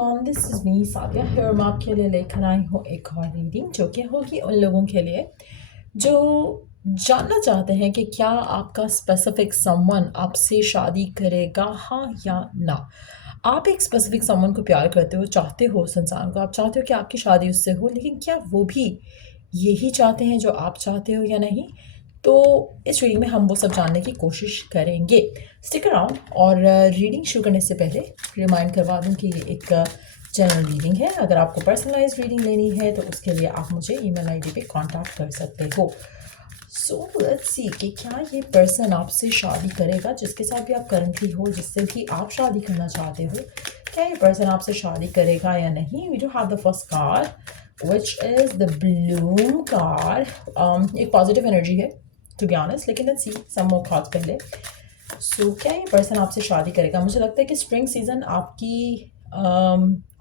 Everyone, this is me Sadia here. मैं आपके लिए लेकर आई हूँ एक और रीडिंग जो कि होगी उन लोगों के लिए जो जानना चाहते हैं कि क्या आपका स्पेसिफिक समवन आपसे शादी करेगा, हाँ या ना। आप एक स्पेसिफिक समवन को प्यार करते हो, चाहते हो उस इंसान को, आप चाहते हो कि आपकी शादी उससे हो, लेकिन क्या वो भी यही चाहते हैं जो आप चाहते हो या नहीं। तो इस रीडिंग में हम वो सब जानने की कोशिश करेंगे। Stick around. और रीडिंग शुरू करने से पहले रिमाइंड करवा दूं कि ये एक जनरल रीडिंग है। अगर आपको पर्सनलाइज रीडिंग लेनी है तो उसके लिए आप मुझे ईमेल आईडी पे कांटेक्ट कर सकते हो। सो लेट्स सी कि क्या ये पर्सन आपसे शादी करेगा, जिसके साथ भी आप करंटली हो, जिससे भी आप शादी करना चाहते हो। क्या ये पर्सन आपसे शादी करेगा या नहीं। We do have the first card which is the bloom card. एक पॉजिटिव एनर्जी है टू बी ऑनेस्ट, लेकिन let's see some more cards पहले। सो क्या ये पर्सन आपसे शादी करेगा। मुझे लगता है कि स्प्रिंग सीज़न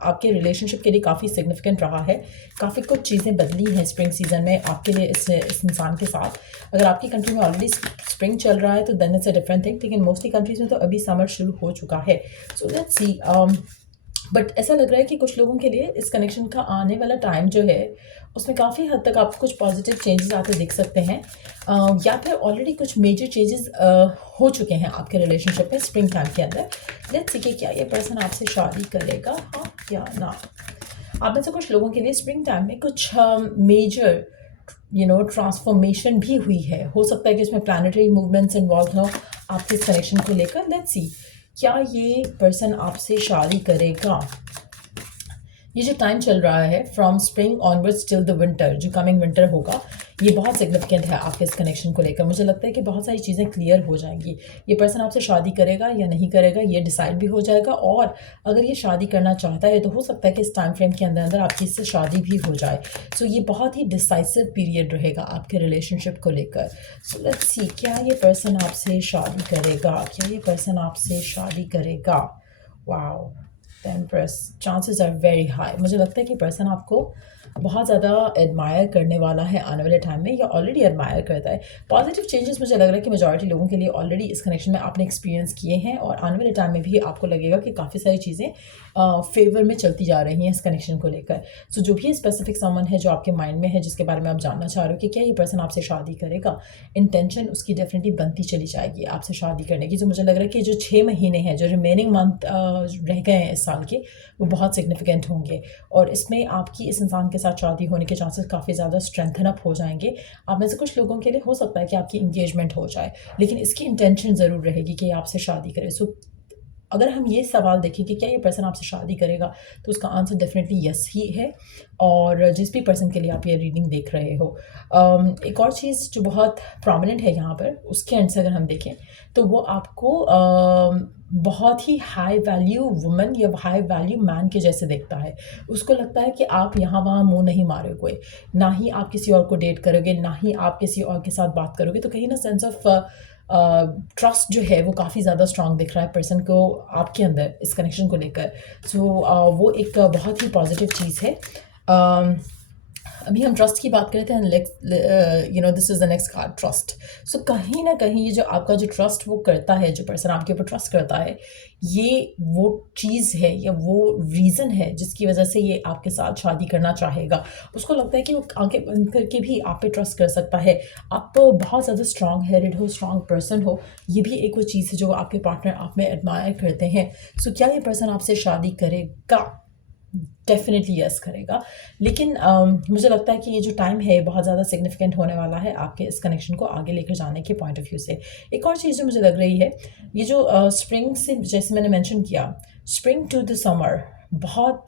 आपके रिलेशनशिप के लिए काफ़ी सिग्निफिकेंट रहा है। काफ़ी कुछ चीज़ें बदली हैं स्प्रिंग सीज़न में आपके लिए इस इंसान के साथ। अगर आपकी कंट्री में ऑलरेडी स्प्रिंग चल रहा है तो then it's a different thing, लेकिन मोस्टली कंट्रीज़ में तो अभी समर शुरू हो चुका है। So let's see. बट ऐसा लग रहा है कि कुछ लोगों के लिए इस कनेक्शन का आने वाला टाइम जो है उसमें काफ़ी हद तक आप कुछ पॉजिटिव चेंजेस आते देख सकते हैं, या फिर ऑलरेडी कुछ मेजर चेंजेस हो चुके हैं आपके रिलेशनशिप में स्प्रिंग टाइम के अंदर। लेट्स सी कि क्या ये पर्सन आपसे शादी करेगा, हाँ या ना। आप में से कुछ लोगों के लिए स्प्रिंग टाइम में कुछ मेजर ट्रांसफॉर्मेशन भी हुई है। हो सकता है कि इसमें प्लानिटरी मूवमेंट्स इन्वॉल्व हो आपके इस कनेक्शन को लेकर। लेट्स सी क्या ये पर्सन आपसे शादी करेगा। ये जो टाइम चल रहा है from spring onwards till the winter, जो कमिंग विंटर होगा, ये बहुत सिग्निफिकेंट है आपके इस कनेक्शन को लेकर। मुझे लगता है कि बहुत सारी चीज़ें क्लियर हो जाएंगी। ये पर्सन आपसे शादी करेगा या नहीं करेगा ये डिसाइड भी हो जाएगा, और अगर ये शादी करना चाहता है तो हो सकता है कि इस टाइम फ्रेम के अंदर अंदर आपकी इससे शादी भी हो जाए। सो ये बहुत ही डिसाइसिव पीरियड रहेगा आपके रिलेशनशिप को लेकर। सो लेट्स सी क्या ये पर्सन आपसे शादी करेगा। क्या ये पर्सन आपसे शादी करेगा। Wow, temperance, chances are very high. मुझे लगता है कि पर्सन आपको बहुत ज़्यादा एडमायर करने वाला है आने वाले टाइम में, या ऑलरेडी एडमायर करता है। पॉजिटिव चेंजेस मुझे लग रहा है कि मेजॉरिटी लोगों के लिए ऑलरेडी इस कनेक्शन में आपने एक्सपीरियंस किए हैं, और आने वाले टाइम में भी आपको लगेगा कि काफ़ी सारी चीज़ें फेवर में चलती जा रही हैं इस कनेक्शन को लेकर। सो जो भी स्पेसिफिक समवन है जो आपके माइंड में है, जिसके बारे में आप जानना चाह रहे हो कि क्या ये पर्सन आपसे शादी करेगा, इंटेंशन उसकी डेफिनेटली बनती चली जाएगी आपसे शादी करने की। जो मुझे लग रहा है कि जो 6 महीने हैं, जो रिमेनिंग मंथ रह गए हैं इस साल के, वो बहुत सिग्निफिकेंट होंगे, और इसमें आपकी इस इंसान के साथ शादी होने के चांसेस काफ़ी ज़्यादा स्ट्रेंथन अप हो जाएंगे। आप में से कुछ लोगों के लिए हो सकता है कि आपकी इंगेजमेंट हो जाए, लेकिन इसकी इंटेंशन ज़रूर रहेगी कि आपसे शादी करे। सो अगर हम ये सवाल देखें कि क्या ये पर्सन आपसे शादी करेगा, तो उसका आंसर डेफिनेटली यस ही है। और जिस भी पर्सन के लिए आप ये रीडिंग देख रहे हो, एक और चीज़ जो बहुत प्रोमिनेंट है यहाँ पर, उसके एंड से अगर हम देखें तो वो आपको बहुत ही हाई वैल्यू वुमन या हाई वैल्यू मैन के जैसे देखता है। उसको लगता है कि आप यहाँ वहाँ मुंह नहीं मारोगे, ना ही आप किसी और को डेट करोगे, ना ही आप किसी और के साथ बात करोगे। तो कहीं ना सेंस ऑफ ट्रस्ट जो है वो काफ़ी ज़्यादा स्ट्रांग दिख रहा है पर्सन को आपके अंदर इस कनेक्शन को लेकर। सो वो एक बहुत ही पॉजिटिव चीज़ है। अभी हम ट्रस्ट की बात करते हैं, this is the next card, trust. So कहीं ना कहीं ये जो आपका जो ट्रस्ट वो करता है, जो पर्सन आपके ऊपर ट्रस्ट करता है, ये वो चीज़ है या वो रीज़न है जिसकी वजह से ये आपके साथ शादी करना चाहेगा। उसको लगता है कि वो आंखें बंद करके भी आप पे ट्रस्ट कर सकता है। आप तो बहुत ज़्यादा स्ट्रांग हेडेड हो, स्ट्रांग पर्सन हो, ये भी एक वो चीज़ है जो आपके पार्टनर आप में एडमायर करते हैं। सो क्या ये पर्सन आपसे शादी करेगा? डेफिनेटली यस करेगा। लेकिन मुझे लगता है कि ये जो टाइम है बहुत ज़्यादा सिग्निफिकेंट होने वाला है आपके इस कनेक्शन को आगे लेकर जाने के पॉइंट ऑफ व्यू से। एक और चीज़ जो मुझे लग रही है, ये जो स्प्रिंग से, जैसे मैंने मेंशन किया, स्प्रिंग टू द समर, बहुत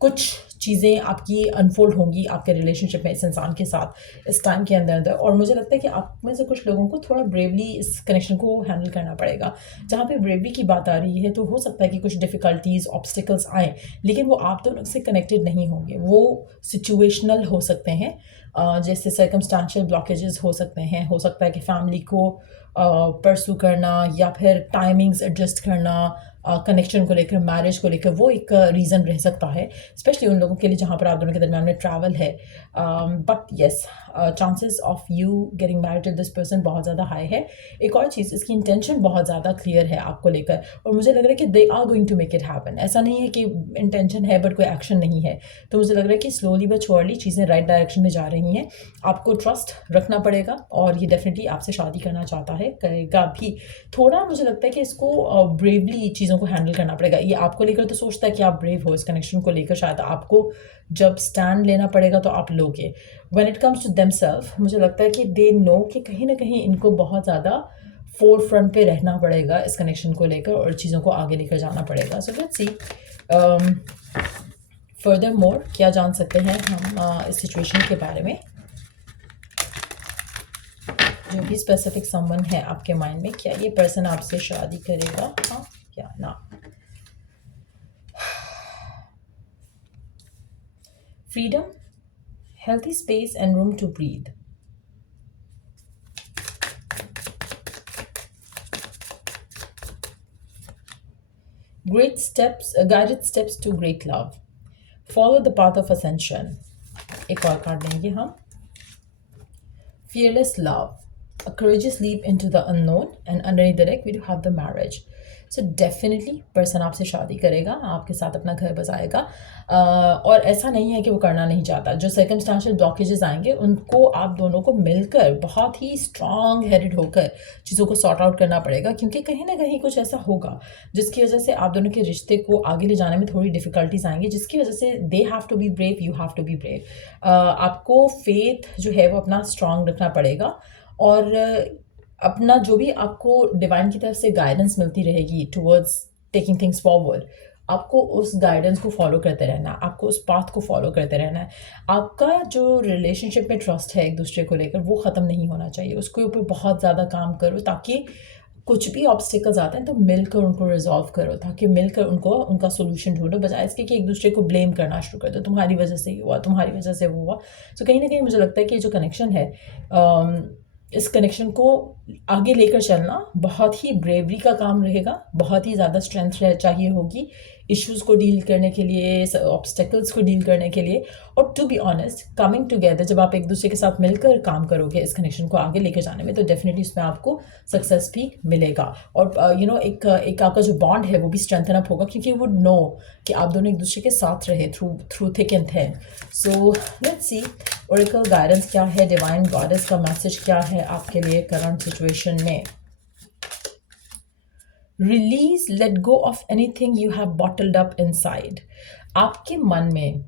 कुछ चीज़ें आपकी अनफोल्ड होंगी आपके रिलेशनशिप में इस इंसान के साथ इस टाइम के अंदर। और मुझे लगता है कि आप में से कुछ लोगों को थोड़ा ब्रेवली इस कनेक्शन को हैंडल करना पड़ेगा। जहाँ पे ब्रेवरी की बात आ रही है तो हो सकता है कि कुछ डिफ़िकल्टीज़, ऑब्स्टिकल्स आएँ, लेकिन वो आप दोनों से कनेक्टेड नहीं होंगे। वो सिचुएशनल हो सकते हैं, जैसे सर्कमस्टांशियल ब्लॉकेजेस हो सकते हैं। हो सकता है कि फैमिली को परसू करना, या फिर टाइमिंग्स एडजस्ट करना, कनेक्शन को लेकर, मैरिज को लेकर, वो एक रीज़न रह सकता है, स्पेशली उन लोगों के लिए जहाँ पर आप दोनों के दरमियान में ट्रैवल है. But yes, chances of you getting married to this person बहुत ज़्यादा हाई है. एक और चीज़, इसकी इंटेंशन बहुत ज़्यादा क्लियर है आपको लेकर, और मुझे लग रहा है कि they are going to make it happen. ऐसा नहीं है कि इंटेंशन है बट कोई एक्शन नहीं है. तो मुझे लग रहा है कि स्लोली बट श्योरली चीज़ें राइट डायरेक्शन में जा रही हैं. आपको ट्रस्ट रखना पड़ेगा, और ये डेफिनेटली आपसे शादी करना चाहता है, करेगा भी. थोड़ा मुझे लगता है कि इसको ब्रेवली चीज़ों को हैंडल करना पड़ेगा. ये आपको लेकर तो सोचता है कि आप ब्रेव हो इस कनेक्शन को लेकर, शायद आपको जब स्टैंड लेना पड़ेगा तो आप लोगे. When it comes to themself, मुझे लगता है कि दे नो कि कहीं ना कहीं इनको बहुत ज़्यादा फोर फ्रंट पे रहना पड़ेगा इस कनेक्शन को लेकर, और चीज़ों को आगे लेकर जाना पड़ेगा. So let's see further more क्या जान सकते हैं हम इस सिचुएशन के बारे में. जो भी स्पेसिफिक समवन है आपके माइंड में, क्या ये पर्सन आपसे शादी करेगा, हाँ या ना. Freedom, healthy space and room to breathe. Great steps, guided steps to great love. Follow the path of ascension. एक और कार्ड लेंगे हम. Fearless love, a courageous leap into the unknown, and underneath the deck we do have the marriage. So definitely person आपसे शादी करेगा, आपके साथ अपना घर बसाएगा, और ऐसा नहीं है कि वो करना नहीं चाहता. जो सर्कमस्टांशियल ब्लॉकेजेस आएंगे उनको आप दोनों को मिलकर बहुत ही स्ट्रांग हेडेड होकर चीज़ों को सॉर्ट आउट करना पड़ेगा, क्योंकि कहीं ना कहीं कुछ ऐसा होगा जिसकी वजह से आप दोनों के रिश्ते को आगे ले जाने में थोड़ी डिफ़िकल्टीज आएंगी, जिसकी वजह से they have to be brave, you have to be brave. आपको फेथ जो है वो अपना स्ट्रांग रखना पड़ेगा, और अपना जो भी आपको डिवाइन की तरफ से गाइडेंस मिलती रहेगी टुवर्ड्स टेकिंग थिंग्स फॉरवर्ड, आपको उस गाइडेंस को फॉलो करते रहना है, आपको उस पाथ को फॉलो करते रहना है. आपका जो रिलेशनशिप में ट्रस्ट है एक दूसरे को लेकर, वो ख़त्म नहीं होना चाहिए. उसके ऊपर बहुत ज़्यादा काम करो, ताकि कुछ भी ऑब्स्टिकल्स आते हैं तो मिलकर उनको रिजॉल्व करो, ताकि मिलकर उनको उनका सोल्यूशन ढूंढो, बजाय इसके कि एक दूसरे को ब्लेम करना शुरू कर दो, तुम्हारी वजह से ये हुआ, तुम्हारी वजह से वो हुआ. तो कहीं ना कहीं मुझे लगता है कि जो कनेक्शन है, इस कनेक्शन को आगे लेकर चलना बहुत ही ब्रेवरी का काम रहेगा, बहुत ही ज़्यादा स्ट्रेंथ चाहिए होगी इश्यूज़ को डील करने के लिए, ऑब्स्टेकल्स को डील करने के लिए. और to be honest, coming together, जब आप एक दूसरे के साथ मिलकर काम करोगे इस कनेक्शन को आगे लेकर जाने में, तो डेफिनेटली उसमें आपको सक्सेस भी मिलेगा. और एक आपका जो बॉन्ड है वो भी स्ट्रेंथन अप होगा, क्योंकि वो नो कि आप दोनों एक दूसरे के साथ रहे through thick and thin. So let's see Oracle guidance क्या है, डिवाइन गॉडेस का मैसेज क्या है आपके लिए करंट सिचुएशन में. Release, late go of anything you have bottled up inside. आपके मन में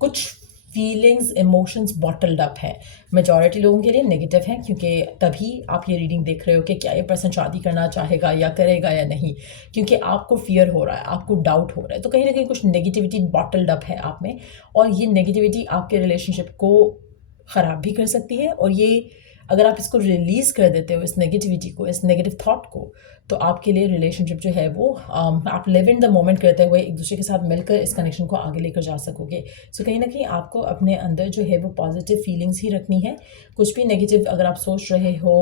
कुछ फीलिंग्स, इमोशंस बॉटल्ड अप हैं. मेजॉरिटी लोगों के लिए नेगेटिव हैं, क्योंकि तभी आप ये रीडिंग देख रहे हो कि क्या ये पर्सन शादी करना चाहेगा या करेगा या नहीं, क्योंकि आपको फियर हो रहा है, आपको डाउट हो रहा है. तो कहीं ना कहीं कुछ नेगेटिविटी बॉटल्ड अप है आप में, और ये नेगेटिविटी आपके रिलेशनशिप को ख़राब भी कर सकती है. और ये अगर आप इसको रिलीज़ कर देते हो, इस नेगेटिविटी को, इस नेगेटिव थॉट को, तो आपके लिए रिलेशनशिप जो है वो आप लिव इन द मोमेंट करते हुए एक दूसरे के साथ मिलकर इस कनेक्शन को आगे लेकर जा सकोगे. सो कहीं ना कहीं आपको अपने अंदर जो है वो पॉजिटिव फीलिंग्स ही रखनी है. कुछ भी नेगेटिव अगर आप सोच रहे हो,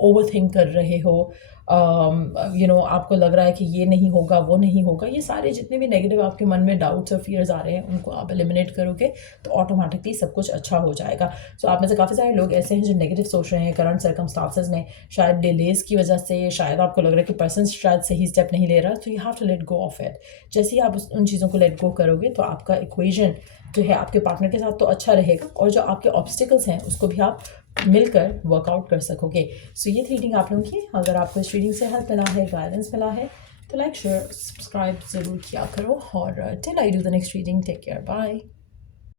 ओवर थिंक कर रहे हो, आपको लग रहा है कि ये नहीं होगा, वो नहीं होगा, ये सारे जितने भी नेगेटिव आपके मन में डाउट्स और फियर्स आ रहे हैं, उनको आप एलिमिनेट करोगे तो ऑटोमेटिकली सब कुछ अच्छा हो जाएगा. सो आप में से काफ़ी सारे लोग ऐसे हैं जो नेगेटिव सोच रहे हैं करंट सर्कमस्टांसेस में, शायद डिलेज की वजह से, शायद आपको लग रहा है कि पर्सन शायद सही स्टेप नहीं ले रहा. तो you have to let go of it. जैसे ही आप उन चीज़ों को लेट गो करोगे तो आपका इक्वेशन जो है आपके पार्टनर के साथ तो अच्छा रहेगा, और जो आपके ऑब्स्टिकल्स हैं उसको भी आप मिलकर वर्कआउट कर सकोगे. सो ये रीडिंग आप लोगों की, अगर आपको इस रीडिंग से हेल्प मिला है, गाइडेंस मिला है, तो लाइक, शेयर, सब्सक्राइब ज़रूर किया करो. और till I do the next reading, take care, bye.